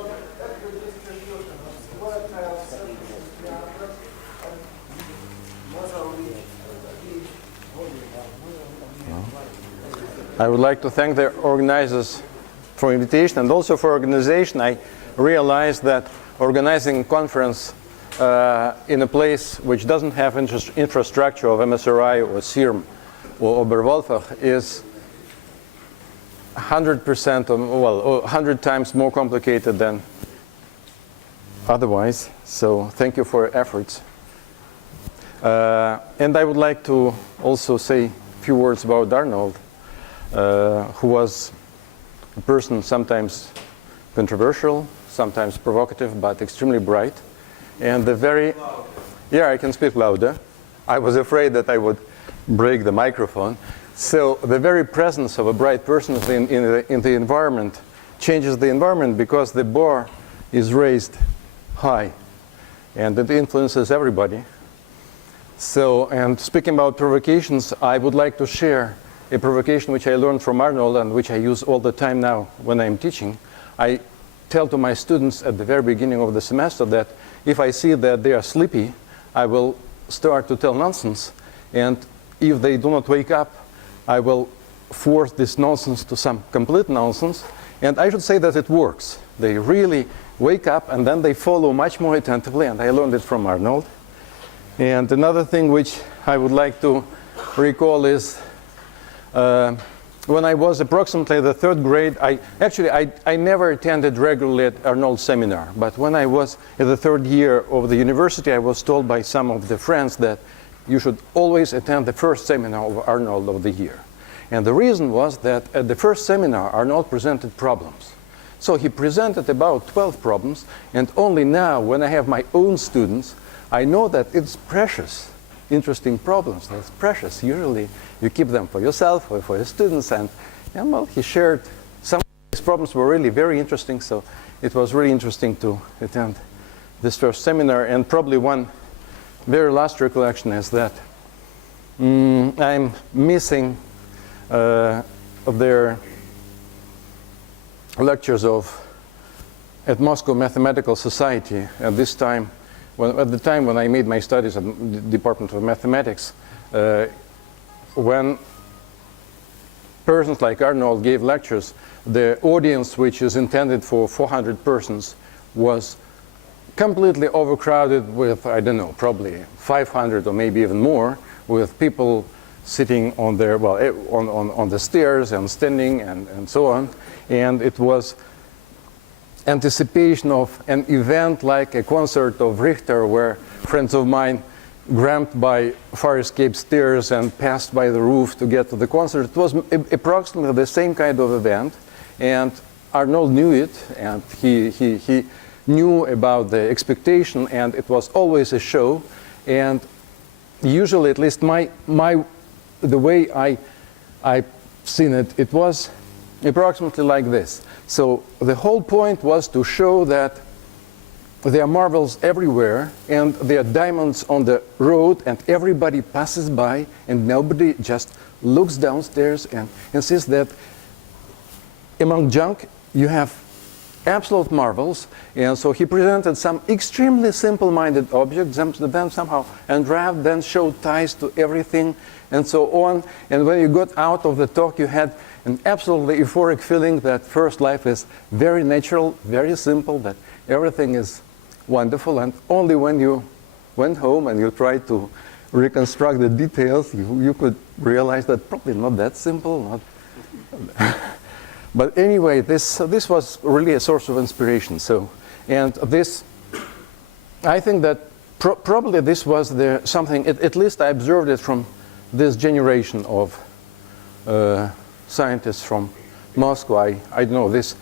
about equidistribution of volatile surfaces meanders and Masur-Veech. I would like to thank the organizers for invitation and also for organization. I realized that organizing a conference in a place which doesn't have infrastructure of MSRI or Theorem or Oberwolfach is 100% well, 100 times more complicated than otherwise. So thank you for your efforts. And I would like to also say a few words about Arnold, who was a person sometimes controversial, sometimes provocative, but extremely bright. And the very, yeah, I can speak louder. I was afraid that I would break the microphone. So the very presence of a bright person in the environment changes the environment because the bar is raised high, and it influences everybody. So, and speaking about provocations, I would like to share a provocation which I learned from Arnold and which I use all the time now when I'm teaching. I tell to my students at the very beginning of the semester that if I see that they are sleepy, I will start to tell nonsense. And if they do not wake up, I will force this nonsense to some complete nonsense. And I should say that it works. They really wake up and then they follow much more attentively. And I learned it from Arnold. And another thing which I would like to recall is when I was approximately the third grade, I never attended regularly at Arnold's seminar. But when I was in the third year of the university, I was told by some of the friends that you should always attend the first seminar of Arnold of the year. And the reason was that at the first seminar, Arnold presented problems. So he presented about 12 problems, and only now, when I have my own students, I know that it's precious, interesting problems. That's precious. Usually, you keep them for yourself or for your students. And well, he shared some of these problems were really very interesting. So it was really interesting to attend this first seminar. And probably one very last recollection is that I'm missing their lectures at Moscow Mathematical Society at this time. At the time when I made my studies at the Department of Mathematics, when persons like Arnold gave lectures, the audience, which is intended for 400 persons, was completely overcrowded with, I don't know, probably 500 or maybe even more, with people sitting on their, well, on the stairs and standing and so on. And it was anticipation of an event like a concert of Richter, where friends of mine gramped by fire escape stairs and passed by the roof to get to the concert. It was approximately the same kind of event, and Arnold knew it, and he knew about the expectation, and it was always a show. And usually, at least the way I've seen it, it was approximately like this. So the whole point was to show that there are marbles everywhere, and there are diamonds on the road, and everybody passes by, and nobody just looks downstairs and sees that among junk you have absolute marvels. And so he presented some extremely simple-minded objects, then somehow unwrapped, then showed ties to everything, and so on. And when you got out of the talk, you had an absolutely euphoric feeling that first life is very natural, very simple, that everything is wonderful. And only when you went home and you tried to reconstruct the details, you could realize that probably not that simple. But anyway, this was really a source of inspiration. So, and this, I think that probably this was something, at least I observed it from this generation of scientists from Moscow. I don't know, this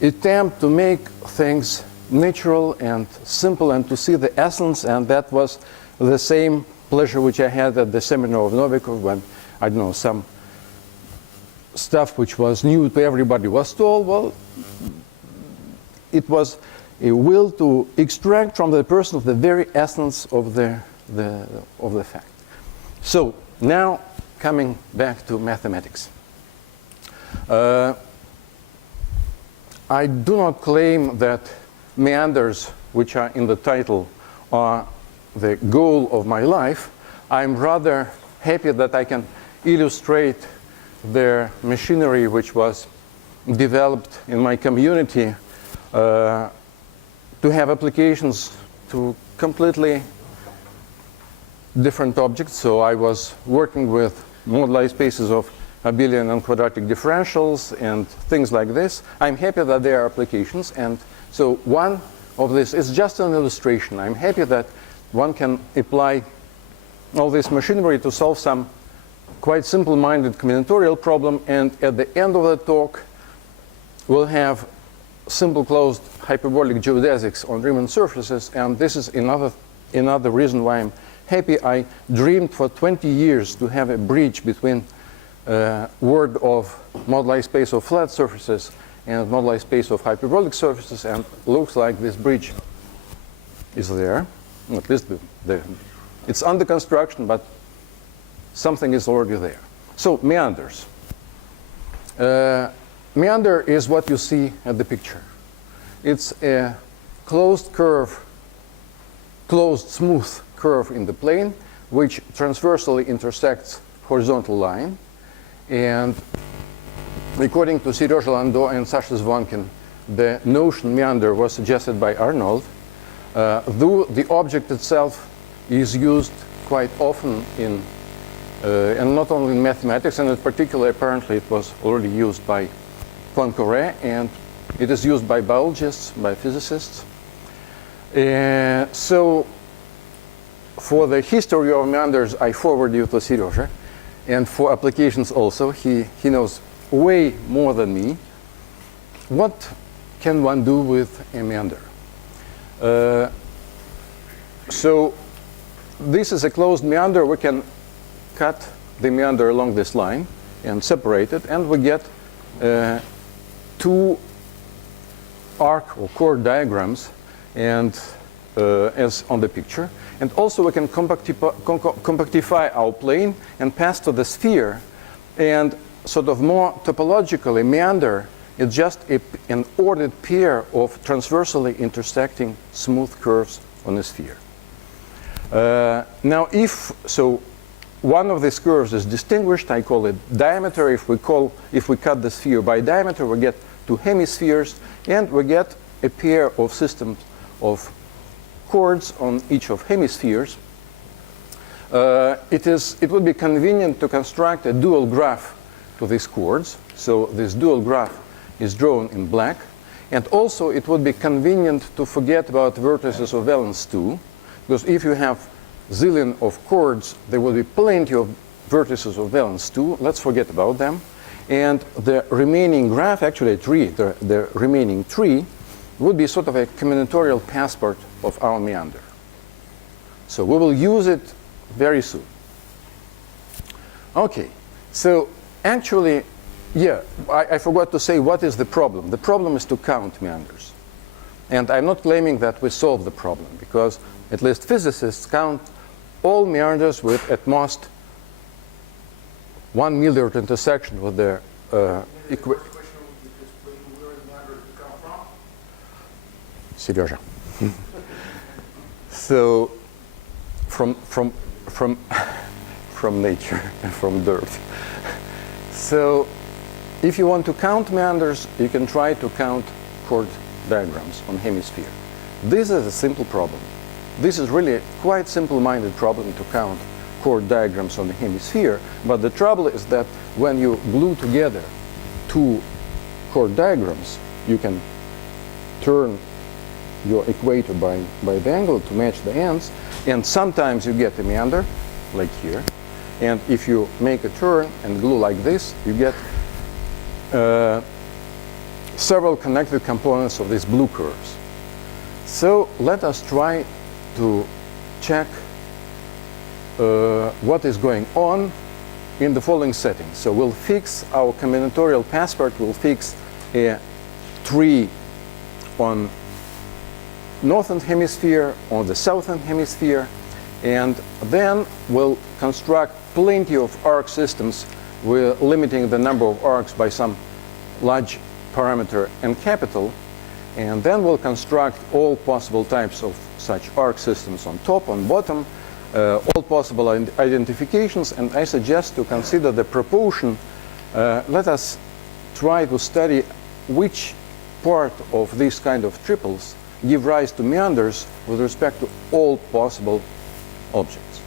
attempt to make things natural and simple and to see the essence, and that was the same pleasure which I had at the seminar of Novikov when, I don't know, some stuff which was new to everybody was told. Well, it was a will to extract from the person the very essence of the fact. So now coming back to mathematics. I do not claim that meanders, which are in the title, are the goal of my life. I'm rather happy that I can illustrate the machinery which was developed in my community to have applications to completely different objects. So I was working with moduli spaces of abelian and quadratic differentials and things like this. I'm happy that there are applications. And so one of this is just an illustration. I'm happy that one can apply all this machinery to solve some quite simple-minded combinatorial problem. And at the end of the talk, we'll have simple closed hyperbolic geodesics on Riemann surfaces. And this is another reason why I'm happy. I dreamed for 20 years to have a bridge between word of moduli space of flat surfaces and moduli space of hyperbolic surfaces, and looks like this bridge is there. At least it's under construction, but something is already there. So meanders. Meander is what you see at the picture. It's a closed curve, closed smooth curve in the plane, which transversally intersects horizontal line. And according to Serge Landau and Sasha Zvonkin, the notion meander was suggested by Arnold, though the object itself is used quite often in, and not only in mathematics, and in particular, apparently it was already used by Poincaré, and it is used by biologists, by physicists. So for the history of meanders, I forward you to Serge. And for applications also, he knows way more than me. What can one do with a meander? So this is a closed meander. We can cut the meander along this line and separate it, and we get two arc or chord diagrams, and as on the picture. And also we can compactify our plane and pass to the sphere. And sort of more topologically, meander is just an ordered pair of transversally intersecting smooth curves on a sphere. Now if one of these curves is distinguished, I call it diameter. If we cut the sphere by diameter, we get two hemispheres, and we get a pair of systems of chords on each of hemispheres. It would be convenient to construct a dual graph to these chords. So this dual graph is drawn in black. And also it would be convenient to forget about vertices of valence 2, because if you have zillion of chords, there will be plenty of vertices of valence 2. Let's forget about them. And the remaining graph, actually a tree, the remaining tree, would be sort of a combinatorial passport of our meander. So we will use it very soon. Okay, so actually, yeah, I forgot to say what is the problem. The problem is to count meanders. And I'm not claiming that we solve the problem, because at least physicists count all meanders with at most 1 milliard intersection with their Serge. So from nature, from dirt. So if you want to count meanders, you can try to count chord diagrams on hemisphere. This is a simple problem. This is really a quite simple-minded problem to count chord diagrams on the hemisphere, but the trouble is that when you glue together two chord diagrams, you can turn your equator by the angle to match the ends, and sometimes you get a meander, like here, and if you make a turn and glue like this, you get several connected components of these blue curves. So let us try to check what is going on in the following settings. So we'll fix our combinatorial passport, we'll fix a tree on northern hemisphere, on the southern hemisphere, and then we'll construct plenty of arc systems. We're limiting the number of arcs by some large parameter n capital, and then we'll construct all possible types of such arc systems on top, on bottom, all possible identifications, and I suggest to consider the proportion. Let us try to study which part of these kind of triples give rise to meanders with respect to all possible objects.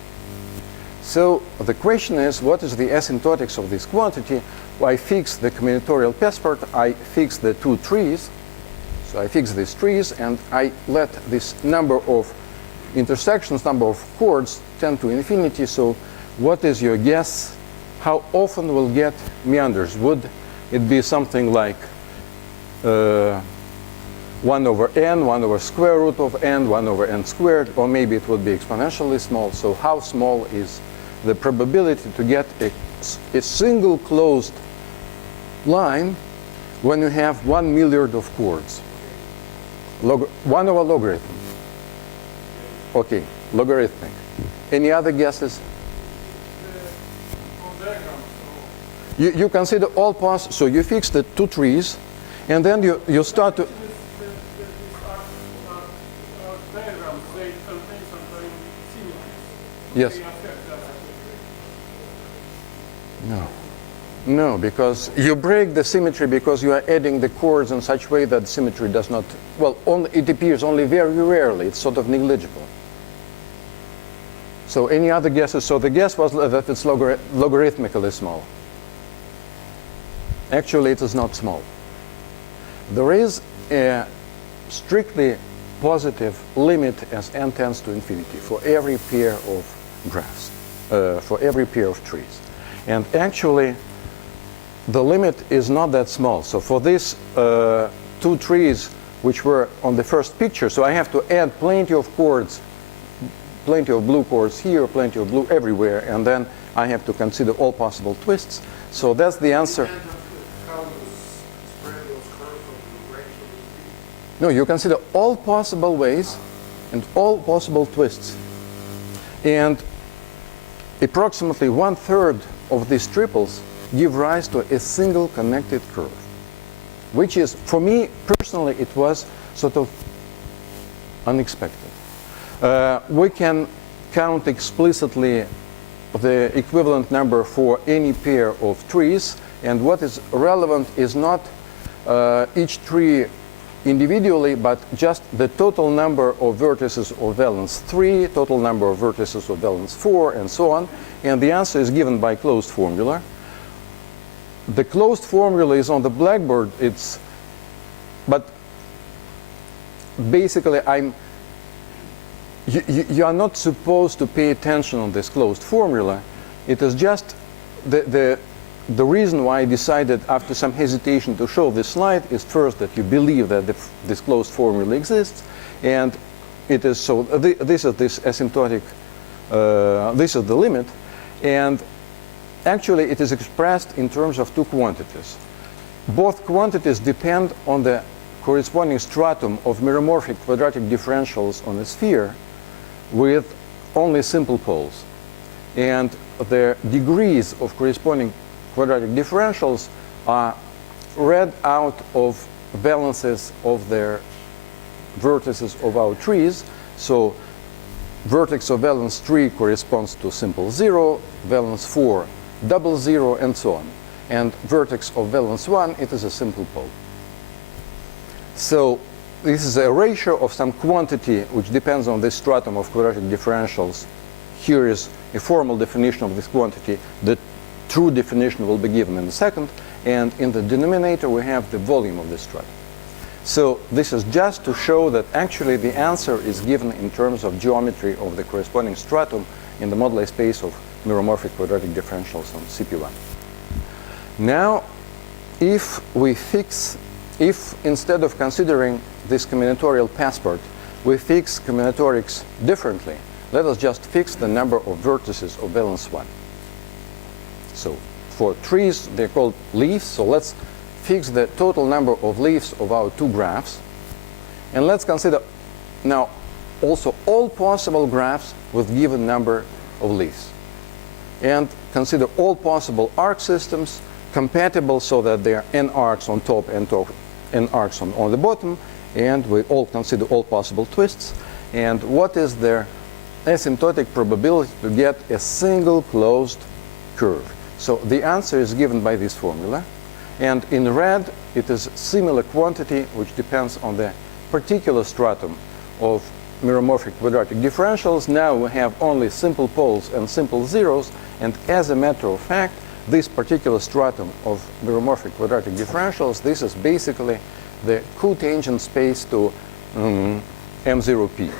So the question is, what is the asymptotics of this quantity? Well, I fix the combinatorial passport, I fix the two trees, so I fix these trees, and I let this number of intersections, number of chords, tend to infinity. So what is your guess? How often we'll get meanders? Would it be something like 1 over n, 1 over square root of n, 1 over n squared, or maybe it would be exponentially small? So how small is the probability to get a single closed line when you have 1 milliard of chords? 1 over logarithm. Okay, logarithmic. Any other guesses? You consider all possible, so you fix the two trees, and then you start to... Yes. No, because you break the symmetry because you are adding the chords in such way that symmetry does not, well, it appears only very rarely. It's sort of negligible. So any other guesses? So the guess was that it's logarithmically small. Actually, it is not small. There is a strictly positive limit as n tends to infinity for every pair of graphs, for every pair of trees. And actually, the limit is not that small. So for these two trees which were on the first picture, so I have to add plenty of chords, plenty of blue chords here, plenty of blue everywhere, and then I have to consider all possible twists. So that's the answer. No, you consider all possible ways and all possible twists. And approximately 1/3 of these triples give rise to a single connected curve, which is, for me personally, it was sort of unexpected. We can count explicitly the equivalent number for any pair of trees, and what is relevant is not each tree individually, but just the total number of vertices of valence 3, total number of vertices of valence 4, and so on. And the answer is given by closed formula. The closed formula is on the blackboard. But basically, you are not supposed to pay attention on this closed formula. It is just the reason why I decided after some hesitation to show this slide is first that you believe that this closed formula exists, and it is so. This is this asymptotic. This is the limit, and actually it is expressed in terms of two quantities. Both quantities depend on the corresponding stratum of meromorphic quadratic differentials on a sphere with only simple poles, and the degrees of corresponding quadratic differentials are read out of valences of their vertices of our trees. So vertex of valence 3 corresponds to simple 0, valence 4 double 0, and so on. And vertex of valence 1, it is a simple pole. So this is a ratio of some quantity which depends on this stratum of quadratic differentials. Here is a formal definition of this quantity. The true definition will be given in a second, and in the denominator we have the volume of this stratum. So this is just to show that actually the answer is given in terms of geometry of the corresponding stratum in the moduli space of meromorphic quadratic differentials on CP1. Now, if instead of considering this combinatorial passport, we fix combinatorics differently, let us just fix the number of vertices of valence 1. So for trees, they're called leaves. So let's fix the total number of leaves of our two graphs. And let's consider now also all possible graphs with given number of leaves. And consider all possible arc systems compatible so that there are n arcs on top and n arcs on the bottom, and we all consider all possible twists. And what is their asymptotic probability to get a single closed curve? So the answer is given by this formula. And in red, it is similar quantity, which depends on the particular stratum of meromorphic quadratic differentials. Now we have only simple poles and simple zeros. And as a matter of fact, this particular stratum of meromorphic quadratic differentials, this is basically the cotangent space to M0P,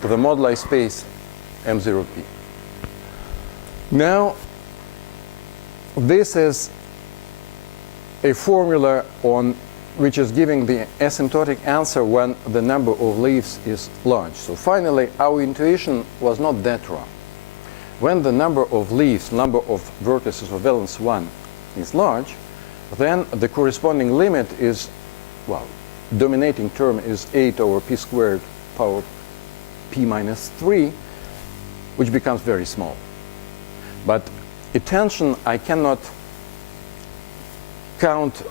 to the moduli space M0P. Now, this is a formula on which is giving the asymptotic answer when the number of leaves is large. So finally, our intuition was not that wrong. When the number of leaves, number of vertices of valence 1 is large, then the corresponding limit is, well, dominating term is 8 over p squared power p minus 3, which becomes very small. But attention, I cannot count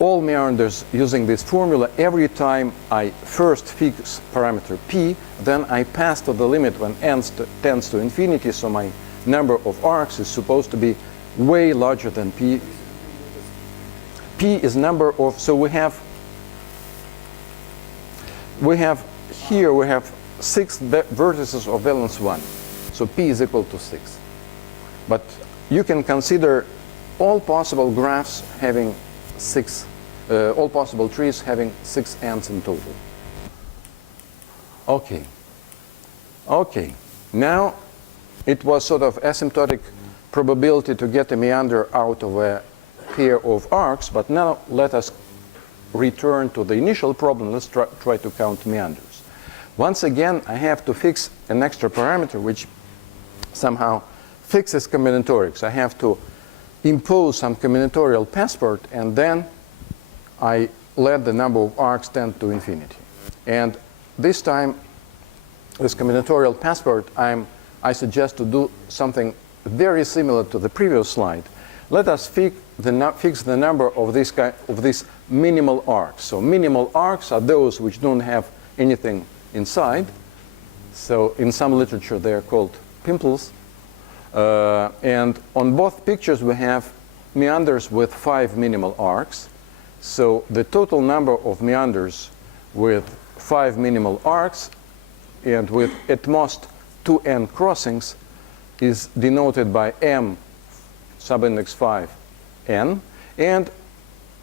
all meanders using this formula. Every time I first fix parameter p, then I pass to the limit when n tends to infinity, so my number of arcs is supposed to be way larger than p. P is number of, so we have here we have 6 vertices of valence 1. So p is equal to 6. But you can consider all possible graphs having 6, all possible trees having 6 ends in total. Okay. Okay. Now it was sort of asymptotic probability to get a meander out of a pair of arcs, but now let us return to the initial problem. Let's try to count meanders. Once again, I have to fix an extra parameter which somehow fixes combinatorics. I have to impose some combinatorial passport, and then I let the number of arcs tend to infinity. And this time, this combinatorial passport, I suggest to do something very similar to the previous slide. Let us fix the number of these minimal arcs. So minimal arcs are those which don't have anything inside. So in some literature, they are called pimples. And on both pictures, we have meanders with 5 minimal arcs. So the total number of meanders with 5 minimal arcs and with at most 2n crossings is denoted by m subindex 5 n. And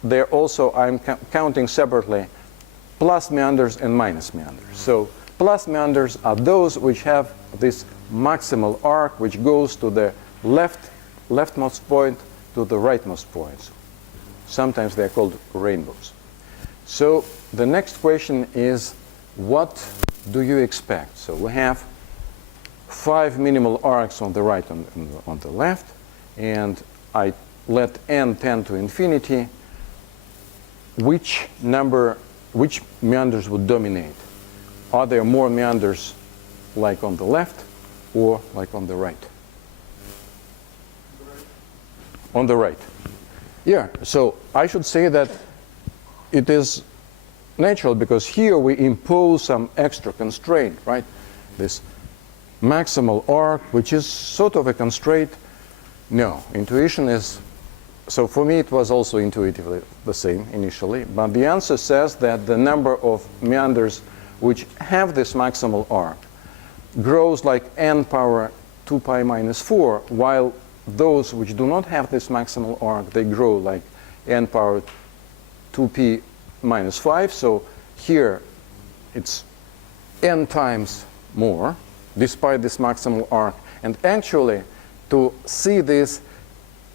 there also I'm counting separately plus meanders and minus meanders. So plus meanders are those which have this maximal arc which goes to the leftmost point to the rightmost point. Sometimes they're called rainbows. So the next question is, what do you expect? So we have 5 minimal arcs on the right and on the left, and I let n tend to infinity. Which meanders would dominate? Are there more meanders like on the left or like on the right? On the right. Yeah, so I should say that it is natural because here we impose some extra constraint, right? This maximal arc, which is sort of a constraint. No, intuition is, so for me it was also intuitively the same initially, but the answer says that the number of meanders which have this maximal arc grows like n power 2 pi minus 4, while those which do not have this maximal arc, they grow like n power 2p minus 5. So here it's n times more, despite this maximal arc. And actually, to see this,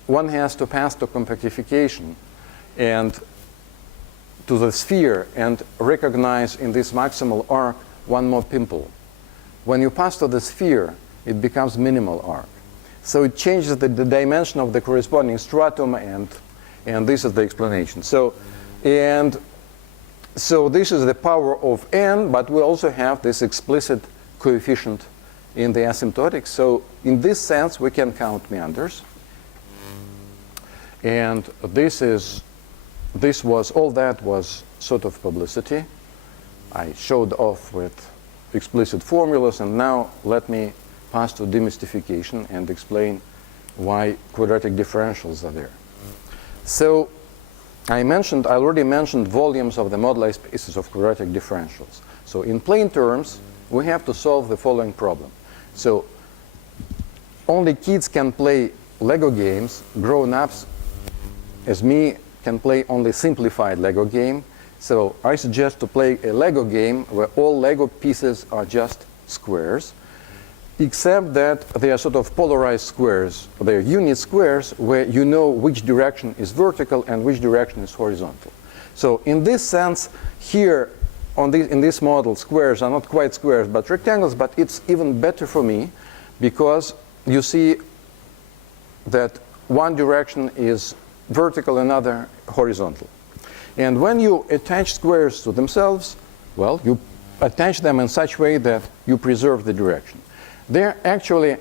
one has to pass to compactification and to the sphere and recognize in this maximal arc one more pimple. When you pass to the sphere, it becomes minimal arc. So it changes the dimension of the corresponding stratum, and this is the explanation. So this is the power of n, but we also have this explicit coefficient in the asymptotic. So in this sense, we can count meanders. And this was, all that was sort of publicity. I showed off with explicit formulas, and now let me pass to demystification and explain why quadratic differentials are there. So I already mentioned volumes of the moduli spaces of quadratic differentials. So in plain terms, we have to solve the following problem. So only kids can play Lego games. Grown-ups, as me, can play only simplified Lego game. So I suggest to play a Lego game where all Lego pieces are just squares, except that they are sort of polarized squares. They are unit squares where you know which direction is vertical and which direction is horizontal. So in this sense, here in this model, squares are not quite squares but rectangles, but it's even better for me because you see that one direction is vertical, another horizontal. And when you attach squares to themselves, well, you attach them in such a way that you preserve the direction. There are actually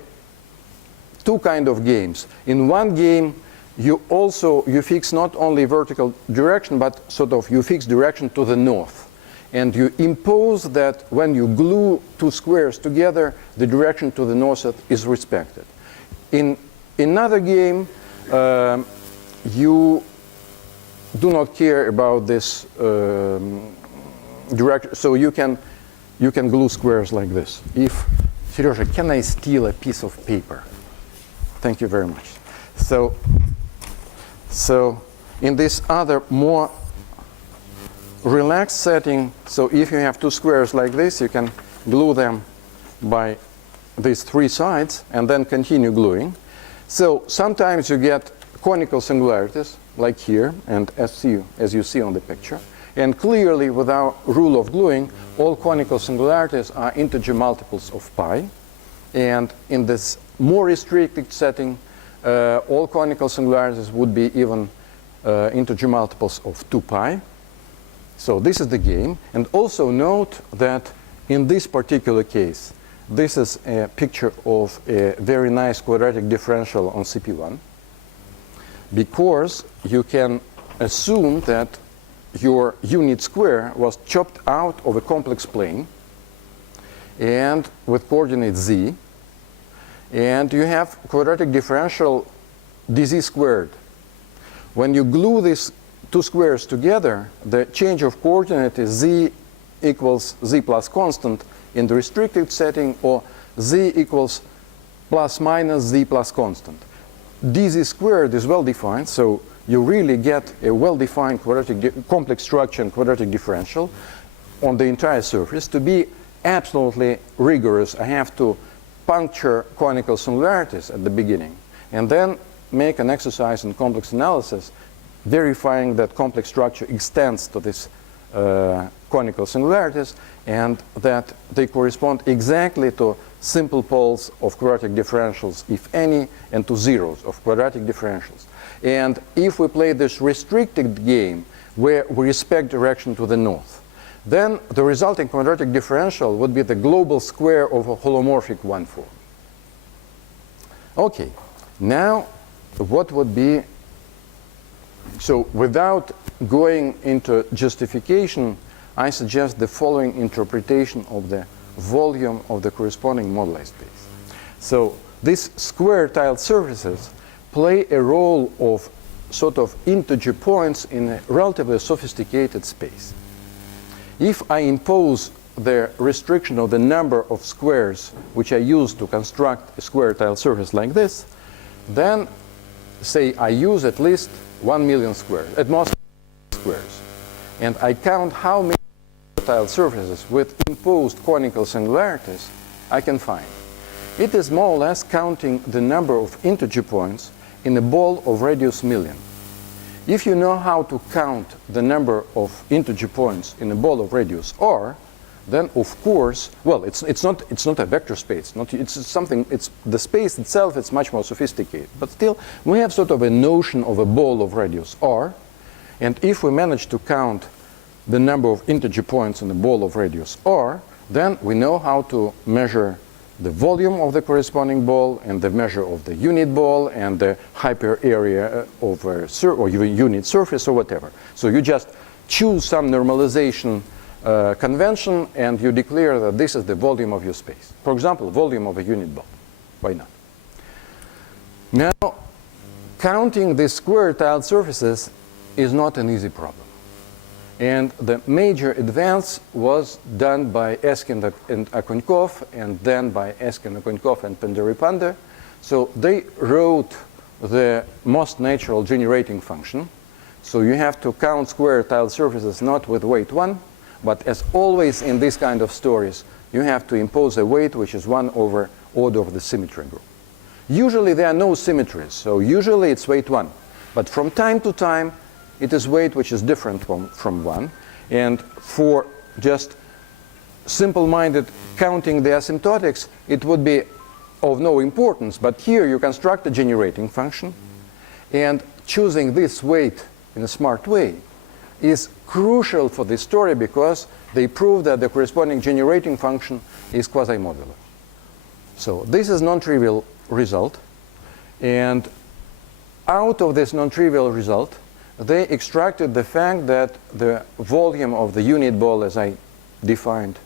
two kinds of games. In one game, you fix not only vertical direction, but sort of you fix direction to the north. And you impose that when you glue two squares together, the direction to the north is respected. In another game, you do not care about this direction, so you can glue squares like this. Seryoja, can I steal a piece of paper? Thank you very much. So in this other more relaxed setting, so if you have two squares like this, you can glue them by these three sides and then continue gluing. So sometimes you get conical singularities, like here, and as you see on the picture. And clearly, with our rule of gluing, all conical singularities are integer multiples of pi. And in this more restricted setting, all conical singularities would be even integer multiples of 2 pi. So this is the game. And also note that in this particular case, this is a picture of a very nice quadratic differential on CP1, because you can assume that your unit square was chopped out of a complex plane and with coordinate z, and you have quadratic differential dz squared. When you glue these two squares together, the change of coordinate is z equals z plus constant in the restricted setting, or z equals plus minus z plus constant. dz squared is well defined, so you really get a well-defined complex structure and quadratic differential on the entire surface. To be absolutely rigorous, I have to puncture conical singularities at the beginning and then make an exercise in complex analysis verifying that complex structure extends to this conical singularities and that they correspond exactly to simple poles of quadratic differentials, if any, and to zeros of quadratic differentials. And if we play this restricted game where we respect direction to the north, then the resulting quadratic differential would be the global square of a holomorphic one form. Okay, now what would be, so without going into justification, I suggest the following interpretation of the volume of the corresponding moduli space. So these square-tiled surfaces play a role of sort of integer points in a relatively sophisticated space. If I impose the restriction of the number of squares which I use to construct a square-tiled surface like this, then say I use at least 1 million squares, at most squares, and I count how many tiled surfaces with imposed conical singularities I can find. It is more or less counting the number of integer points in a ball of radius million. If you know how to count the number of integer points in a ball of radius r, then of course, well, it's not a vector space. It's the space itself. It's much more sophisticated. But still, we have sort of a notion of a ball of radius r, and if we manage to count the number of integer points in the ball of radius r, then we know how to measure the volume of the corresponding ball and the measure of the unit ball and the hyper area over or unit surface or whatever. So you just choose some normalization convention and you declare that this is the volume of your space. For example, volume of a unit ball. Why not? Now, counting these square tiled surfaces is not an easy problem. And the major advance was done by Eskin and Akonkov, and then by Eskin, Akonkov, and Pendery-Pander. So they wrote the most natural generating function. So you have to count square tiled surfaces not with weight 1, but as always in this kind of stories, you have to impose a weight which is 1 over order of the symmetry group. Usually there are no symmetries, so usually it's weight 1. But from time to time, it is weight which is different from 1. And for just simple-minded counting the asymptotics, it would be of no importance. But here you construct a generating function. And choosing this weight in a smart way is crucial for this story because they prove that the corresponding generating function is quasi-modular. So this is non-trivial result. And out of this non-trivial result, they extracted the fact that the volume of the unit ball, as I defined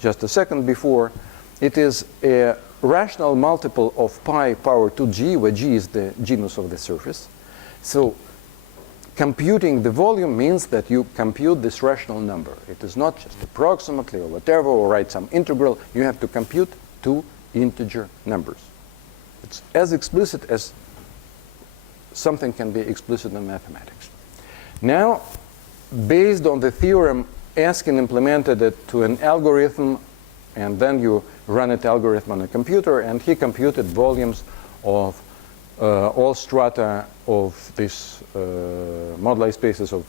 just a second before, it is a rational multiple of pi power 2g, where g is the genus of the surface. So computing the volume means that you compute this rational number. It is not just approximately or whatever, or write some integral. You have to compute two integer numbers. It's as explicit as something can be explicit in mathematics. Now, based on the theorem, Eskin implemented it to an algorithm, and then you run it algorithm on a computer, and he computed volumes of all strata of these moduli spaces of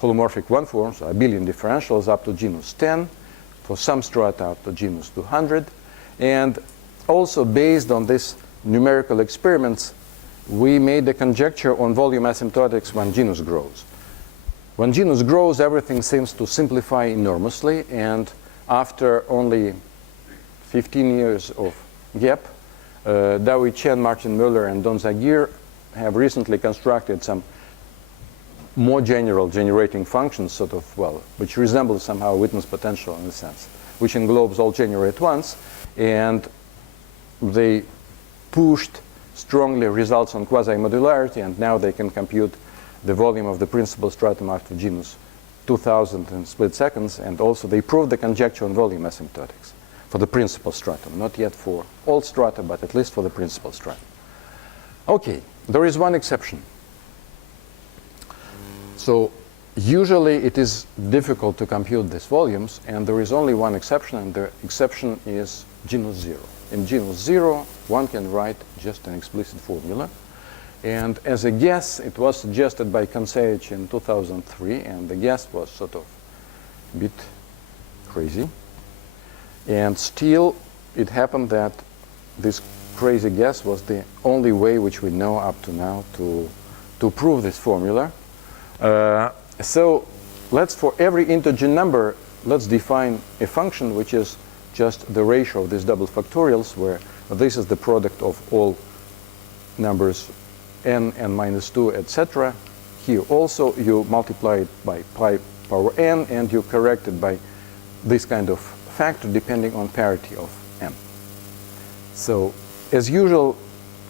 holomorphic one forms, abelian differentials up to genus 10, for some strata up to genus 200, and also based on these numerical experiments, we made a conjecture on volume asymptotics when genus grows. When genus grows, everything seems to simplify enormously, and after only 15 years of gap, Dawi Chen, Martin Müller, and Don Zagier have recently constructed some more general generating functions, sort of, well, which resemble somehow witness potential in a sense, which englobes all genera at once, and they pushed strongly results on quasi-modularity, and now they can compute the volume of the principal stratum after genus 2000 in split seconds, and also they proved the conjecture on volume asymptotics for the principal stratum, not yet for all strata, but at least for the principal stratum. Okay, there is one exception. So usually it is difficult to compute these volumes, and there is only one exception, and the exception is genus 0. In genus 0, one can write just an explicit formula. And as a guess, it was suggested by Kontsevich in 2003, and the guess was sort of a bit crazy. And still, it happened that this crazy guess was the only way which we know up to now to prove this formula. So let's, for every integer number, let's define a function which is just the ratio of these double factorials, where this is the product of all numbers n, n minus 2, etc. Here also you multiply it by pi power n, and you correct it by this kind of factor depending on parity of m. So as usual,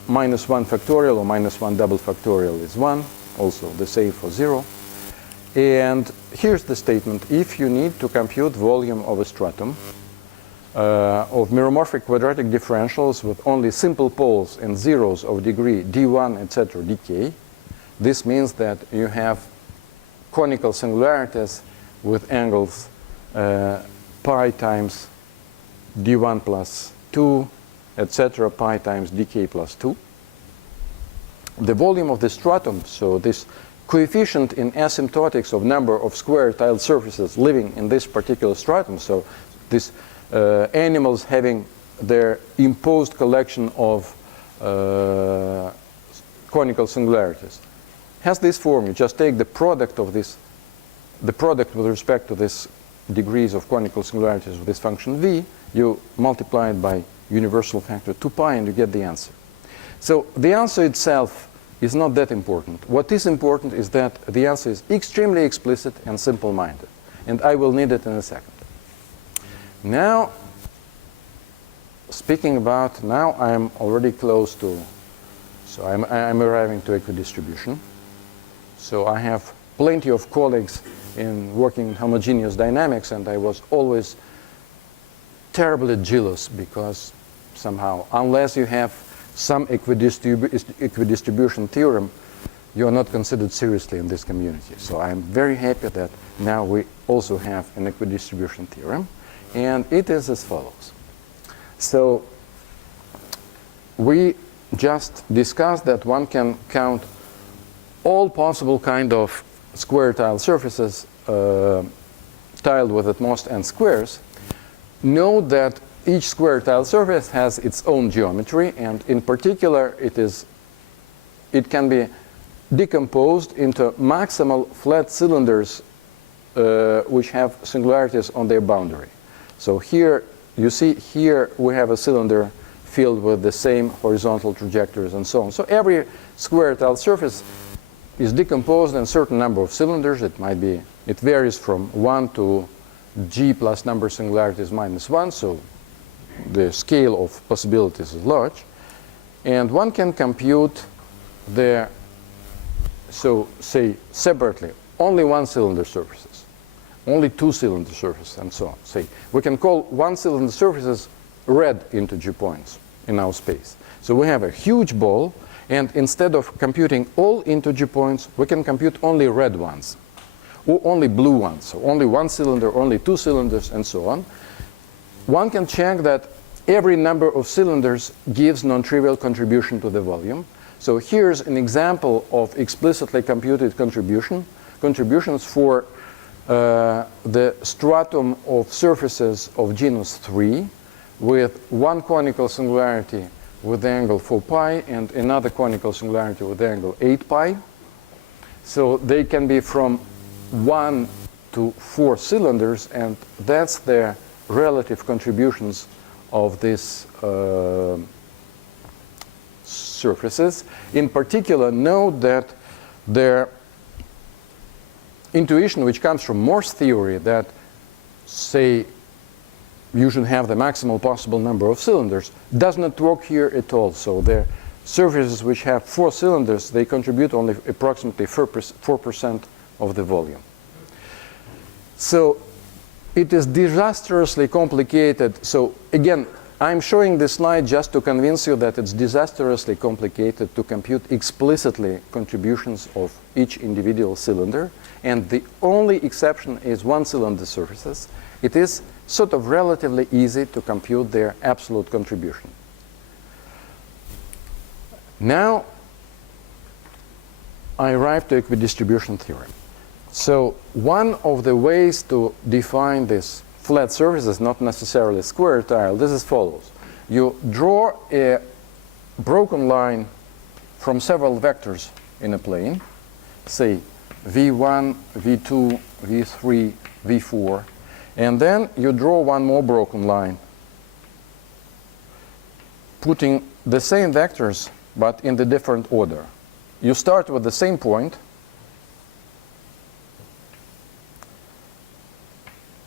minus 1 factorial or minus 1 double factorial is 1, also the same for 0. And here's the statement: if you need to compute volume of a stratum of meromorphic quadratic differentials with only simple poles and zeros of degree d1, etc., dk, this means that you have conical singularities with angles pi times d1 plus 2, etc., pi times dk plus 2. The volume of the stratum, so this coefficient in asymptotics of number of square tiled surfaces living in this particular stratum, so this animals having their imposed collection of conical singularities, has this form. You just take the product of this, the product with respect to this degrees of conical singularities of this function v, you multiply it by universal factor 2 pi and you get the answer. So the answer itself is not that important. What is important is that the answer is extremely explicit and simple-minded. And I will need it in a second. Now, speaking about, now I'm already close to, so I'm arriving to equidistribution. So I have plenty of colleagues in working in homogeneous dynamics, and I was always terribly jealous because somehow, unless you have some equidistribution theorem, you are not considered seriously in this community. So I'm very happy that now we also have an equidistribution theorem, and it is as follows. So we just discussed that one can count all possible kind of square tile surfaces tiled with at most n squares. Note that each square tile surface has its own geometry, and in particular it can be decomposed into maximal flat cylinders which have singularities on their boundary. So here you see, here we have a cylinder filled with the same horizontal trajectories and so on. So every square tile surface is decomposed in a certain number of cylinders. It might be, it varies from 1 to g plus number of singularities minus 1, so the scale of possibilities is large. And one can compute the, so say separately, only one cylinder surfaces, only two cylinder surfaces, and so on. Say, we can call one cylinder surfaces red integer points in our space. So we have a huge ball, and instead of computing all integer points, we can compute only red ones, or only blue ones, so only one cylinder, only two cylinders, and so on. One can check that every number of cylinders gives non-trivial contribution to the volume. So here's an example of explicitly computed contributions for the stratum of surfaces of genus 3 with one conical singularity with the angle 4 pi and another conical singularity with the angle 8 pi. So they can be from 1 to 4 cylinders, and that's the relative contributions of these surfaces. In particular, note that their intuition, which comes from Morse theory, that say you should have the maximal possible number of cylinders, does not work here at all. So the surfaces which have 4 cylinders, they contribute only approximately 4% of the volume. So it is disastrously complicated. So again, I'm showing this slide just to convince you that it's disastrously complicated to compute explicitly contributions of each individual cylinder. And the only exception is one cylinder surfaces. It is sort of relatively easy to compute their absolute contribution. Now I arrive to equidistribution theorem. So one of the ways to define this flat surface is not necessarily square tile. This is follows. You draw a broken line from several vectors in a plane, say v1, v2, v3, v4, and then you draw one more broken line, putting the same vectors but in the different order. You start with the same point.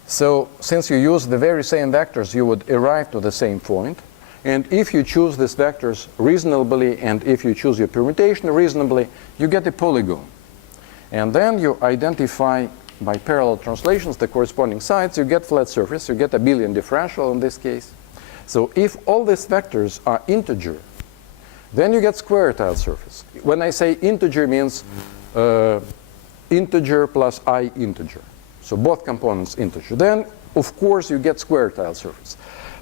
So since you use the very same vectors, you would arrive to the same point. And if you choose these vectors reasonably, and if you choose your permutation reasonably, you get a polygon. And then you identify by parallel translations the corresponding sides. You get flat surface. You get abelian differential in this case. So if all these vectors are integer, then you get square tile surface. When I say integer, means integer plus I integer. So both components integer. Then, of course, you get square tile surface.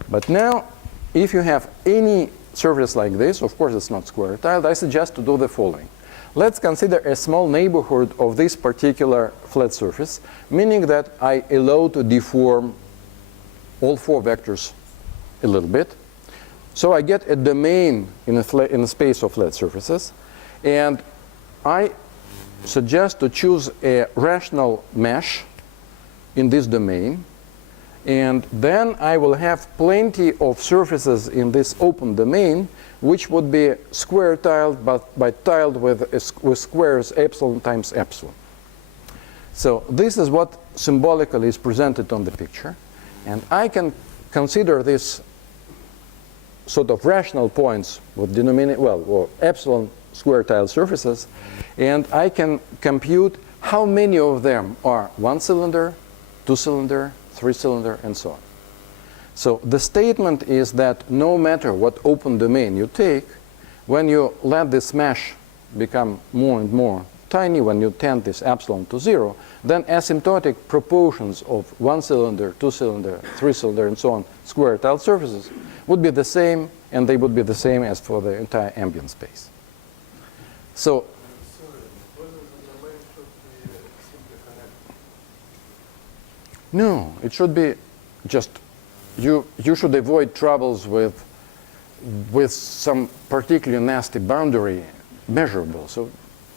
But now, if you have any surface like this, of course it's not square tiled, I suggest to do the following. Let's consider a small neighborhood of this particular flat surface, meaning that I allow to deform all 4 vectors a little bit. So I get a domain in a space of flat surfaces, and I suggest to choose a rational mesh in this domain, And then I will have plenty of surfaces in this open domain, which would be square tiled, but tiled with squares epsilon times epsilon. So this is what symbolically is presented on the picture. And I can consider this sort of rational points with denominator, well, or epsilon square tiled surfaces, and I can compute how many of them are 1 cylinder, 2 cylinder, 3 cylinder, and so on. So the statement is that no matter what open domain you take, when you let this mesh become more and more tiny, when you tend this epsilon to 0, then asymptotic proportions of 1 cylinder, 2 cylinder, 3 cylinder, and so on square tiled surfaces would be the same, and they would be the same as for the entire ambient space. So no, it should be just, you should avoid troubles with some particularly nasty boundary measurable. So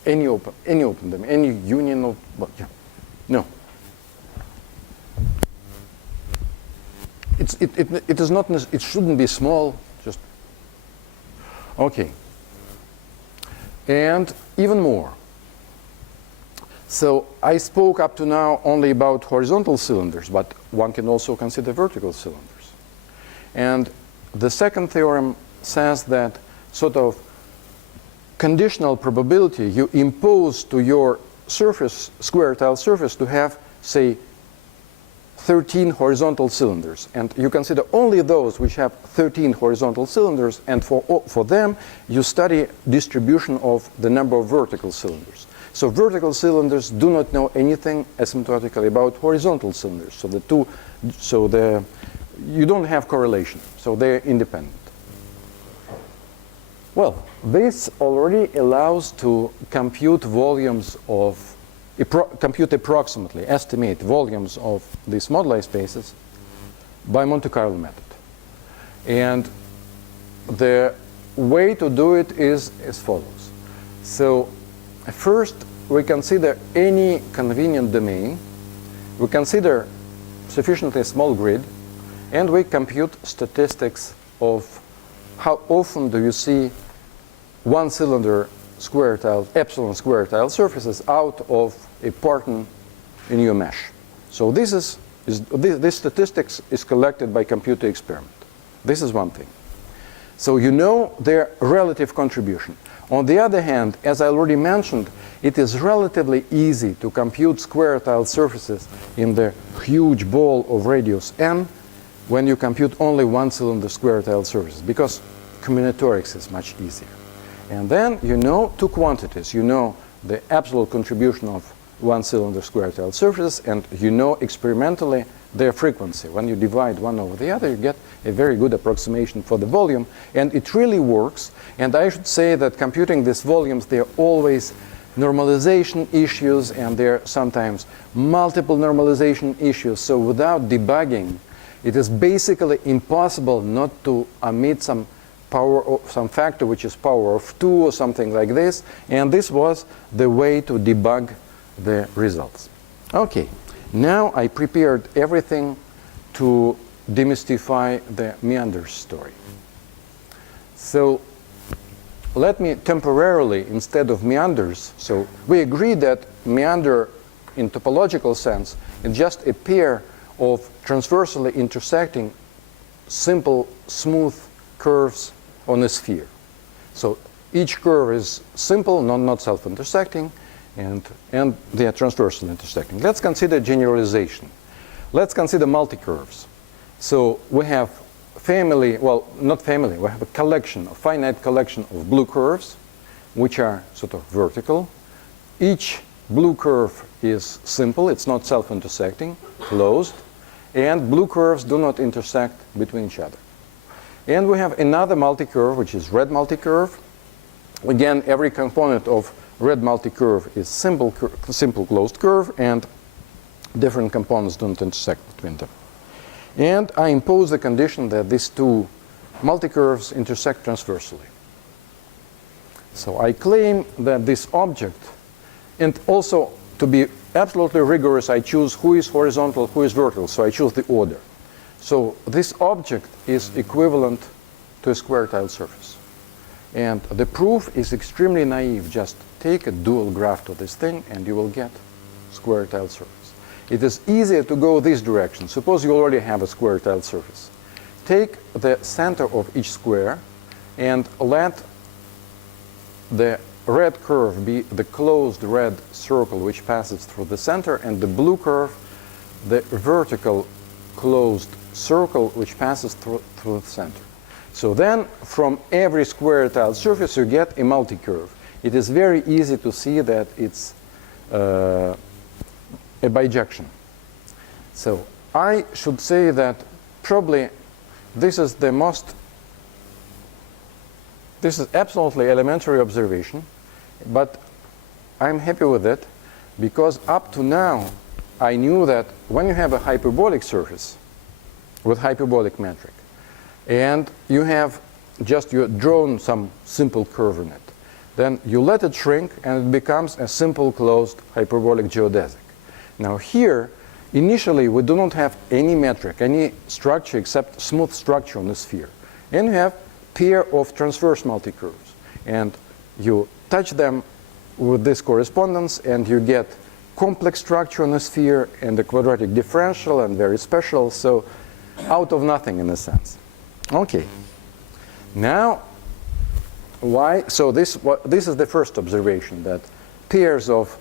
any open domain, any union of, well, yeah, no. It is not, it shouldn't be small, just, okay. And even more. So I spoke up to now only about horizontal cylinders, but one can also consider vertical cylinders. And the second theorem says that sort of conditional probability you impose to your surface, square tile surface, to have, say, 13 horizontal cylinders. And you consider only those which have 13 horizontal cylinders, and for them you study distribution of the number of vertical cylinders. So vertical cylinders do not know anything asymptotically about horizontal cylinders. So you don't have correlation. So they're independent. Well, this already allows to compute volumes of, compute approximately, estimate volumes of these moduli spaces by Monte Carlo method. And the way to do it is as follows. So first, we consider any convenient domain. We consider sufficiently small grid, and we compute statistics of how often do you see 1 cylinder square tile, epsilon square tile surfaces out of a pattern in your mesh. So this statistics is collected by computer experiment. This is one thing. So you know their relative contribution. On the other hand, as I already mentioned, it is relatively easy to compute square tile surfaces in the huge ball of radius n when you compute only 1 cylinder square tile surfaces, because combinatorics is much easier. And then you know two quantities. You know the absolute contribution of 1 cylinder square tile surfaces, and you know experimentally their frequency. When you divide one over the other, you get a very good approximation for the volume, and it really works. And I should say that computing these volumes, they're always normalization issues, and they're sometimes multiple normalization issues. So without debugging, it is basically impossible not to omit some some factor which is power of 2 or something like this, and this was the way to debug the results. Okay, now I prepared everything to demystify the meanders story. So let me temporarily, instead of meanders, so we agreed that meander in topological sense is just a pair of transversally intersecting simple smooth curves on a sphere. So each curve is simple, not self-intersecting, and they are transversally intersecting. Let's consider generalization. Let's consider multi-curves. So we have family, well, not family, we have a collection, a finite collection of blue curves, which are sort of vertical. Each blue curve is simple, it's not self-intersecting, closed, and blue curves do not intersect between each other. And we have another multi-curve, which is red multi-curve. Again, every component of red multi-curve is simple closed curve, and different components don't intersect between them. And I impose the condition that these two multi-curves intersect transversally. So I claim that this object, and also to be absolutely rigorous, I choose who is horizontal, who is vertical, so I choose the order. So this object is equivalent to a square-tiled surface. And the proof is extremely naive. Just take a dual graph to this thing and you will get square-tiled surface. It is easier to go this direction. Suppose you already have a square-tiled surface. Take the center of each square and let the red curve be the closed red circle which passes through the center, and the blue curve the vertical closed circle which passes through the center. So then from every square-tiled surface you get a multi-curve. It is very easy to see that it's a bijection. So I should say that probably this is absolutely elementary observation, but I'm happy with it because up to now I knew that when you have a hyperbolic surface with hyperbolic metric and you have drawn some simple curve in it, then you let it shrink and it becomes a simple closed hyperbolic geodesic. Now here, initially we do not have any metric, any structure except smooth structure on the sphere. And you have pair of transverse multicurves. And you touch them with this correspondence and you get complex structure on the sphere and the quadratic differential and very special, so out of nothing in a sense. Okay. Now, why? So this is the first observation, that pairs of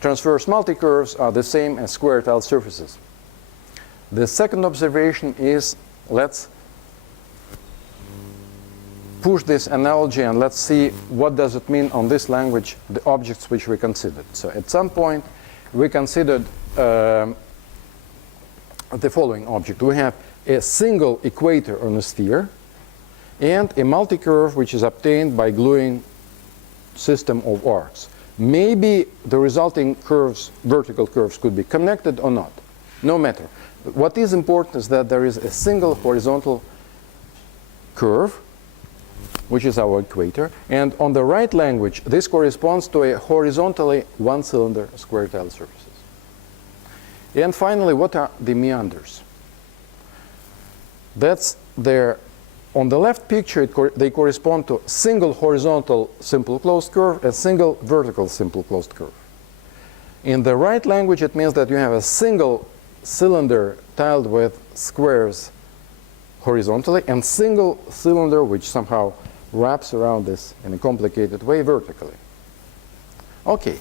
transverse multicurves are the same as square-tiled surfaces. The second observation is, let's push this analogy and let's see what does it mean on this language, the objects which we considered. So at some point we considered the following object. We have a single equator on a sphere and a multicurve which is obtained by gluing system of arcs. Maybe the resulting curves, vertical curves, could be connected or not. No matter. What is important is that there is a single horizontal curve, which is our equator. And on the right language, this corresponds to a horizontally one-cylinder square-tiled surfaces. And finally, what are the meanders? That's their, on the left picture, they correspond to single horizontal simple closed curve, a single vertical simple closed curve. In the right language, it means that you have a single cylinder tiled with squares horizontally and single cylinder which somehow wraps around this in a complicated way vertically. Okay,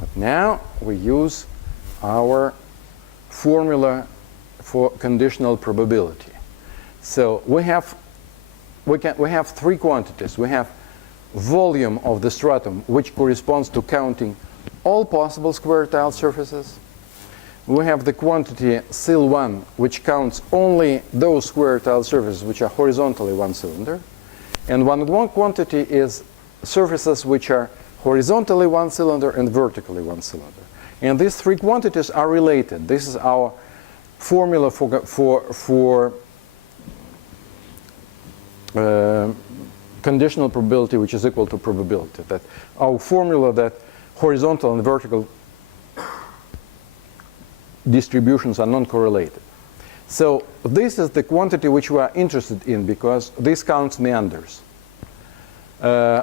but now we use our formula for conditional probability. So we have three quantities. We have volume of the stratum, which corresponds to counting all possible square-tiled surfaces. We have the quantity SIL1, which counts only those square-tiled surfaces which are horizontally one cylinder. And one quantity is surfaces which are horizontally one cylinder and vertically one cylinder. And these three quantities are related. This is our formula for conditional probability, which is equal to probability. That our formula that horizontal and vertical distributions are non-correlated. So this is the quantity which we are interested in because this counts meanders.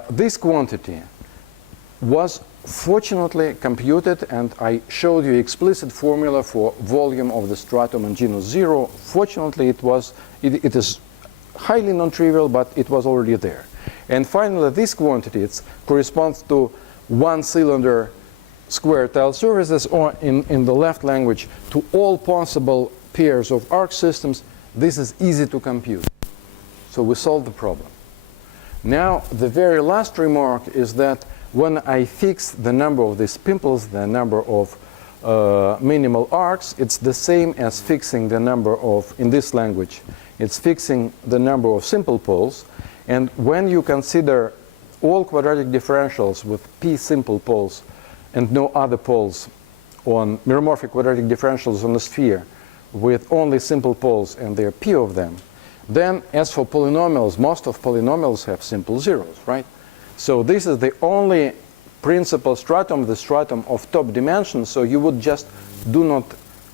This quantity was fortunately computed, and I showed you explicit formula for volume of the stratum and genus 0. Fortunately, it is highly non-trivial, but it was already there. And finally, this quantity corresponds to one cylinder square-tiled surfaces, or in the left language, to all possible pairs of arc systems. This is easy to compute. So we solved the problem. Now, the very last remark is that when I fix the number of these pimples, the number of minimal arcs, it's the same as fixing the number of, in this language, it's fixing the number of simple poles. And when you consider all quadratic differentials with p simple poles and no other poles on meromorphic quadratic differentials on the sphere with only simple poles and there are p of them, then as for polynomials, most of polynomials have simple zeros, right? So this is the only principal stratum, the stratum of top dimension, so you would just do not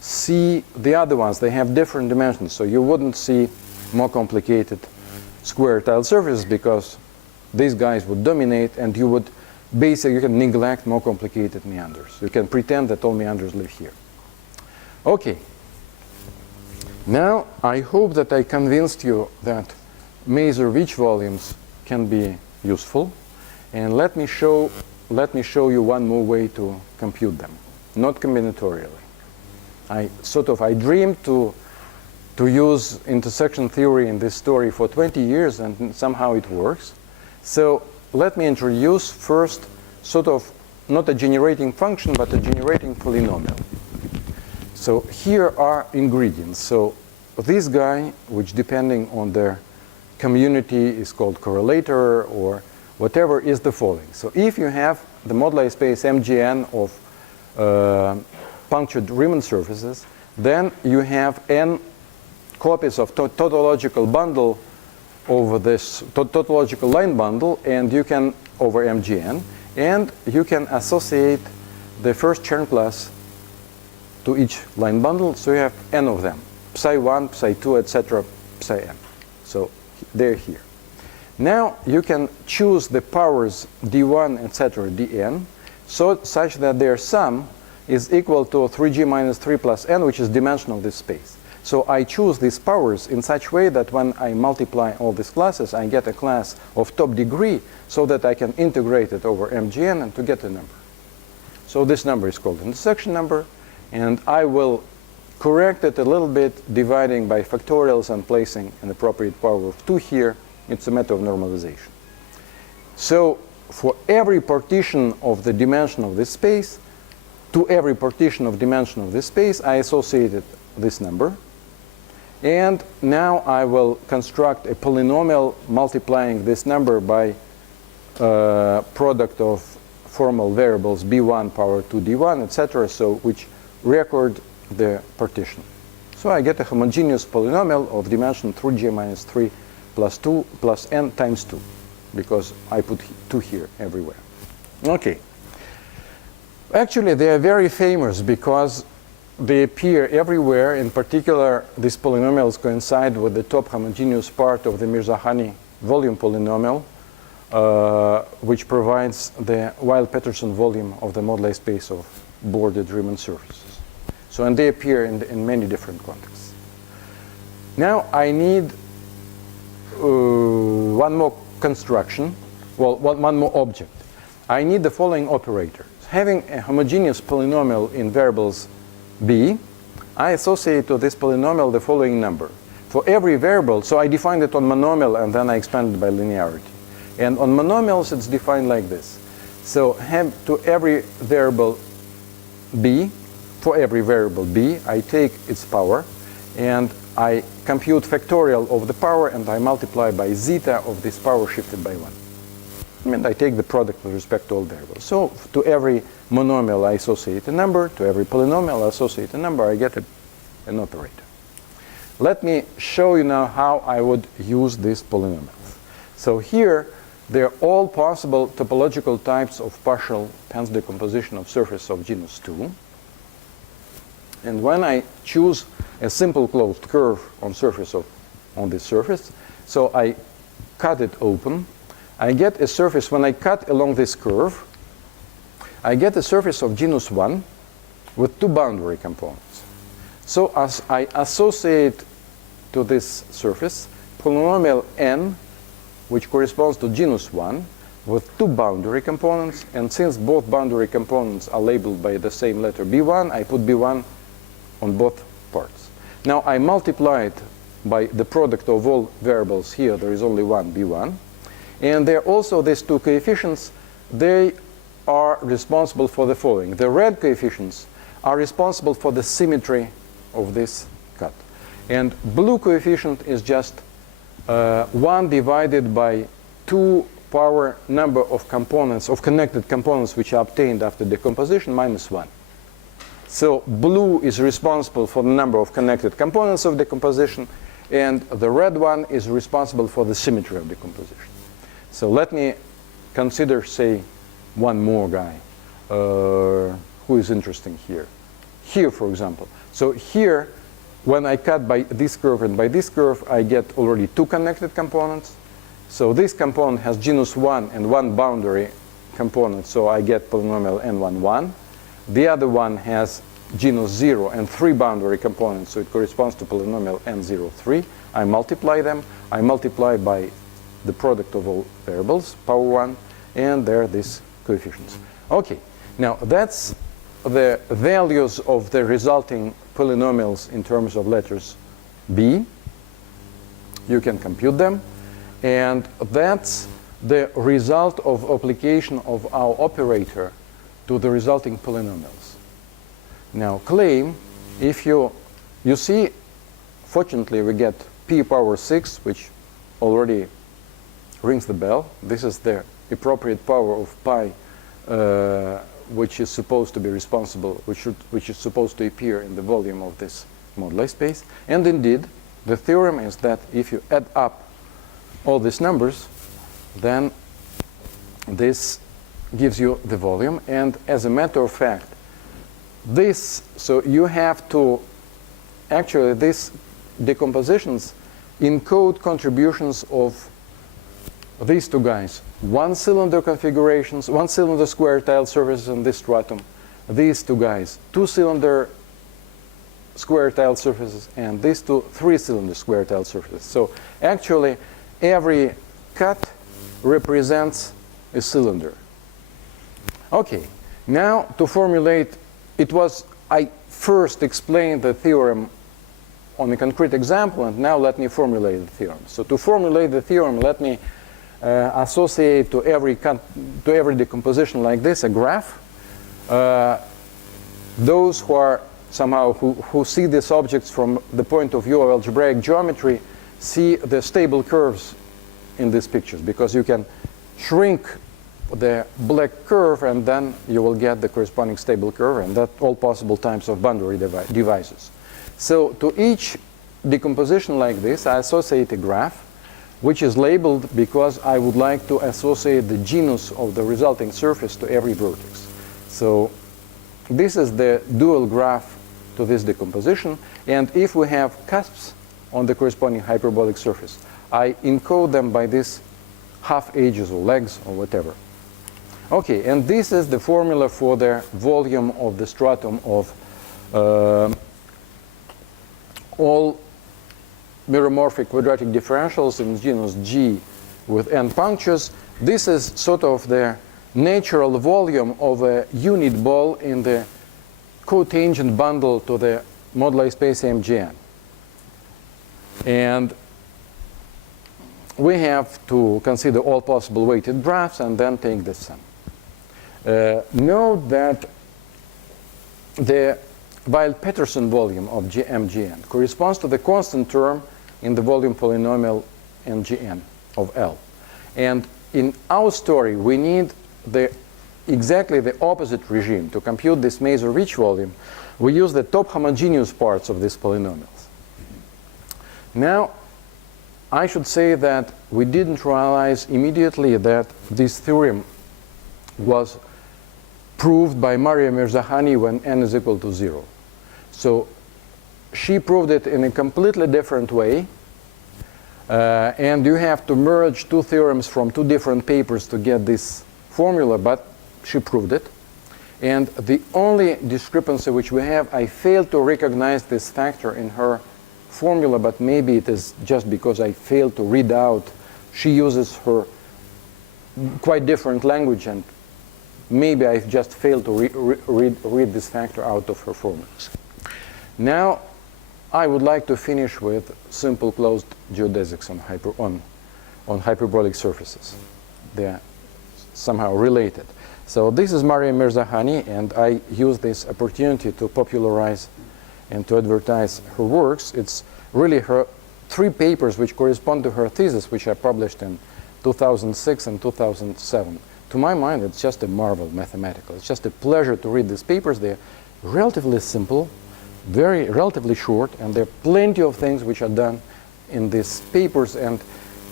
see the other ones. They have different dimensions, so you wouldn't see more complicated square tiled surfaces because these guys would dominate, and you would basically, you can neglect more complicated meanders. You can pretend that all meanders live here. Okay. Now, I hope that I convinced you that Masur-Veech volumes can be useful. And let me show you one more way to compute them, not combinatorially. I dreamed to use intersection theory in this story for 20 years, and somehow it works. So let me introduce first sort of not a generating function, but a generating polynomial. So here are ingredients. So this guy, which depending on the community is called correlator or whatever, is the following. So if you have the moduli space MGN of punctured Riemann surfaces, then you have n copies of tautological bundle over this tautological line bundle, and you can over MGN, and you can associate the first Chern class to each line bundle, so you have n of them, psi1, psi2, etc., psi-m. So they're here. Now you can choose the powers d1, etc., dn, so such that their sum is equal to 3g minus 3 plus n, which is dimension of this space. So I choose these powers in such way that when I multiply all these classes, I get a class of top degree so that I can integrate it over MGN and to get a number. So this number is called intersection number, and I will correct it a little bit, dividing by factorials and placing an appropriate power of 2 here. It's a matter of normalization. So for every partition of the dimension of this space, to every partition of dimension of this space, I associated this number. And now I will construct a polynomial multiplying this number by product of formal variables b1 power 2 d1, etc., so which record the partition. So I get a homogeneous polynomial of dimension 3g minus 3 plus 2 plus n times 2, because I put 2 here everywhere. Okay. Actually, they are very famous because they appear everywhere. In particular, these polynomials coincide with the top homogeneous part of the Mirzakhani volume polynomial, which provides the Weil-Peterson volume of the moduli space of bounded Riemann surfaces. So, and they appear in many different contexts. Now, I need one more construction, well, one more object. I need the following operator. Having a homogeneous polynomial in variables b, I associate to this polynomial the following number. For every variable, so I defined it on monomial and then I expanded by linearity. And on monomials, it's defined like this. So have to every variable b, for every variable b, I take its power and I compute factorial of the power and I multiply by zeta of this power shifted by 1. And I take the product with respect to all variables. So to every monomial I associate a number, to every polynomial I associate a number, I get an operator. Let me show you now how I would use these polynomials. So here, they're all possible topological types of partial Pence decomposition of surface of genus 2. And when I choose a simple closed curve on this surface, so I cut it open, I get a surface, when I cut along this curve, I get a surface of genus 1 with 2 boundary components. So as I associate to this surface polynomial n, which corresponds to genus 1, with 2 boundary components, and since both boundary components are labeled by the same letter b1, I put b1 on both parts. Now I multiply it by the product of all variables here. There is only one b1. And there are also these 2 coefficients. They are responsible for the following. The red coefficients are responsible for the symmetry of this cut. And blue coefficient is just 1 divided by 2 power number of components, of connected components which are obtained after decomposition, minus 1. So blue is responsible for the number of connected components of decomposition, and the red one is responsible for the symmetry of decomposition. So let me consider, say, one more guy who is interesting here. here, for example. So here, when I cut by this curve and by this curve, I get already two connected components. So this component has genus 1 and one boundary component, so I get polynomial n11. The other one has genus 0 and three boundary components, so it corresponds to polynomial n03. I multiply them. I multiply by the product of all variables, power 1, and there are these coefficients. Okay, now that's the values of the resulting polynomials in terms of letters B. You can compute them. And that's the result of application of our operator to the resulting polynomials. Now claim, if you see, fortunately we get p power 6, which already rings the bell. This is the appropriate power of pi, which is supposed to be responsible, which is supposed to appear in the volume of this moduli space. And indeed, the theorem is that if you add up all these numbers, then this gives you the volume. And as a matter of fact, so you have to, actually these decompositions encode contributions of these two guys. One cylinder configurations, one cylinder square tile surfaces in this stratum. These two guys, two cylinder square tile surfaces, and these two three cylinder square tile surfaces. So actually every cut represents a cylinder. Okay, now to formulate, I first explained the theorem on a concrete example, and now let me formulate the theorem. So to formulate the theorem, let me associate to every decomposition like this a graph. Those who are somehow who see these objects from the point of view of algebraic geometry see the stable curves in these pictures, because you can shrink the black curve and then you will get the corresponding stable curve, and that all possible types of boundary devices. So to each decomposition like this, I associate a graph which is labeled because I would like to associate the genus of the resulting surface to every vertex. So this is the dual graph to this decomposition, and if we have cusps on the corresponding hyperbolic surface, I encode them by these half edges or legs or whatever. Okay, and this is the formula for the volume of the stratum of all meromorphic quadratic differentials in genus G with n punctures. This is sort of the natural volume of a unit ball in the cotangent bundle to the moduli space MGN. And we have to consider all possible weighted graphs and then take this sum. Note that the Weil-Petersen volume of MGN corresponds to the constant term in the volume polynomial MGN of L. And in our story, we need exactly the opposite regime. To compute this Masur-Veech volume, we use the top homogeneous parts of these polynomials. Now, I should say that we didn't realize immediately that this theorem was proved by Maria Mirzakhani when n is equal to 0. So she proved it in a completely different way. And you have to merge two theorems from two different papers to get this formula, but she proved it. And the only discrepancy which we have, I failed to recognize this factor in her formula, but maybe it is just because I failed to read out. She uses her quite different language, and maybe I just failed to read this factor out of her formulas. Now, I would like to finish with simple closed geodesics on hyperbolic surfaces. They are somehow related. So this is Maria Mirzakhani, and I use this opportunity to popularize and to advertise her works. It's really her three papers which correspond to her thesis, which are published in 2006 and 2007. To my mind, it's just a marvel mathematical. It's just a pleasure to read these papers. They're relatively simple, relatively short, and there are plenty of things which are done in these papers, and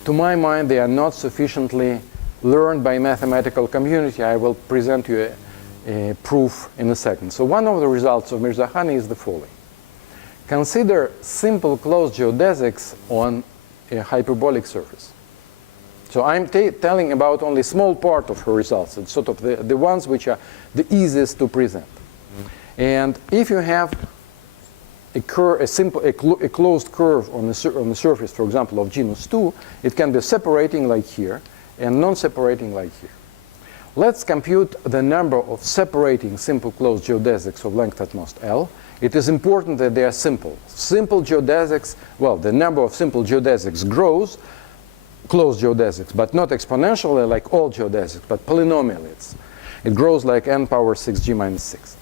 to my mind, they are not sufficiently learned by mathematical community. I will present you proof in a second. So one of the results of Mirzakhani is the following. Consider simple closed geodesics on a hyperbolic surface. So I'm telling about only a small part of her results. It's sort of the ones which are the easiest to present. And if you have a closed curve on the surface, for example, of genus 2, it can be separating like here and non-separating like here. Let's compute the number of separating simple closed geodesics of length at most L. It is important that they are simple. Simple geodesics, well, the number of simple geodesics grows, closed geodesics, but not exponentially like all geodesics, but polynomially. It grows like n power 6g minus 6.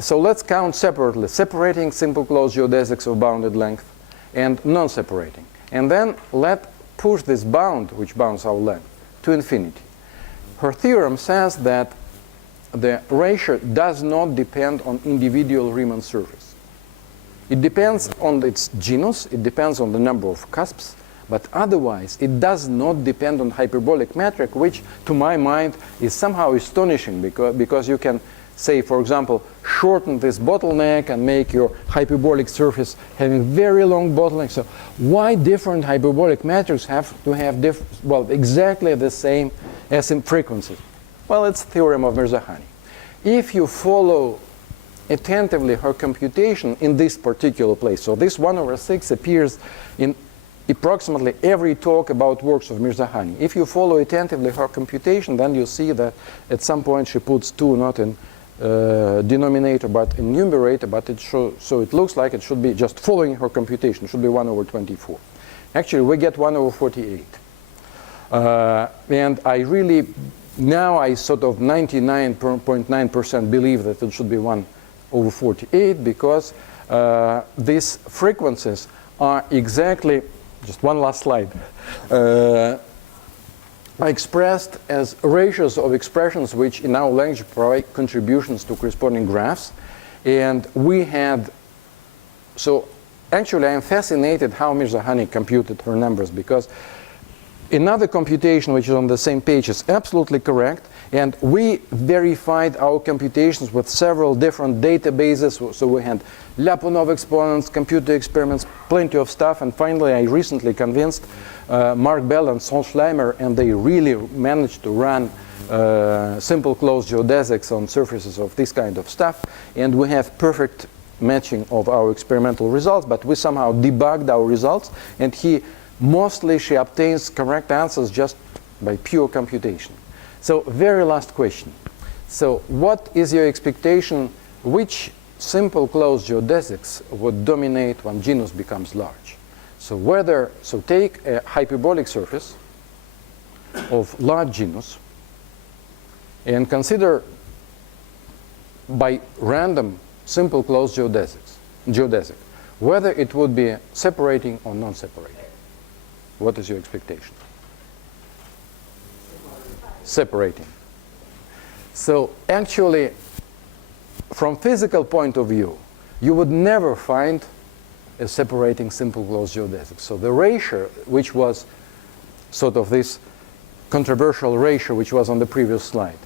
So let's count separately, separating simple closed geodesics of bounded length and non-separating. And then let push this bound, which bounds our length, to infinity. Her theorem says that the ratio does not depend on individual Riemann surface. It depends on its genus, it depends on the number of cusps, but otherwise it does not depend on hyperbolic metric, which to my mind is somehow astonishing because you can say, for example, shorten this bottleneck and make your hyperbolic surface having very long bottleneck. So why different hyperbolic metrics have to have exactly the same SM frequency? Well, it's the theorem of Mirzakhani. If you follow attentively her computation in this particular place, so this 1/6 appears in approximately every talk about works of Mirzakhani. If you follow attentively her computation, then you see that at some point she puts 2 not in denominator but in numerator, but so it looks like it should be just following her computation. It should be 1/24. Actually, we get 1/48. And I really, now I sort of 99.9% believe that it should be 1/48 because these frequencies are exactly, just one last slide, are expressed as ratios of expressions which in our language provide contributions to corresponding graphs. And we had, so actually I am fascinated how Mirzakhani computed her numbers, because another computation which is on the same page is absolutely correct, and we verified our computations with several different databases. So we had Lyapunov exponents, computer experiments, plenty of stuff, and finally I recently convinced Mark Bell and Sol Schleimer, and they really managed to run simple closed geodesics on surfaces of this kind of stuff, and we have perfect matching of our experimental results, but we somehow debugged our results, and she obtains correct answers just by pure computation. So very last question. So what is your expectation, which simple closed geodesics would dominate when genus becomes large? So take a hyperbolic surface of large genus and consider by random simple closed geodesic whether it would be separating or non-separating. What is your expectation? Separating. So actually, from physical point of view, you would never find a separating simple closed geodesic. So the ratio, which was sort of this controversial ratio which was on the previous slide,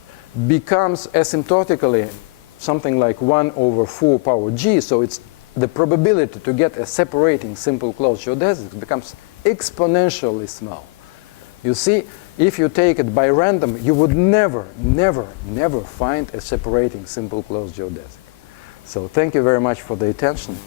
becomes asymptotically something like 1/4 power g. So it's the probability to get a separating simple closed geodesic becomes exponentially small. You see, if you take it by random, you would never find a separating simple closed geodesic. So thank you very much for the attention.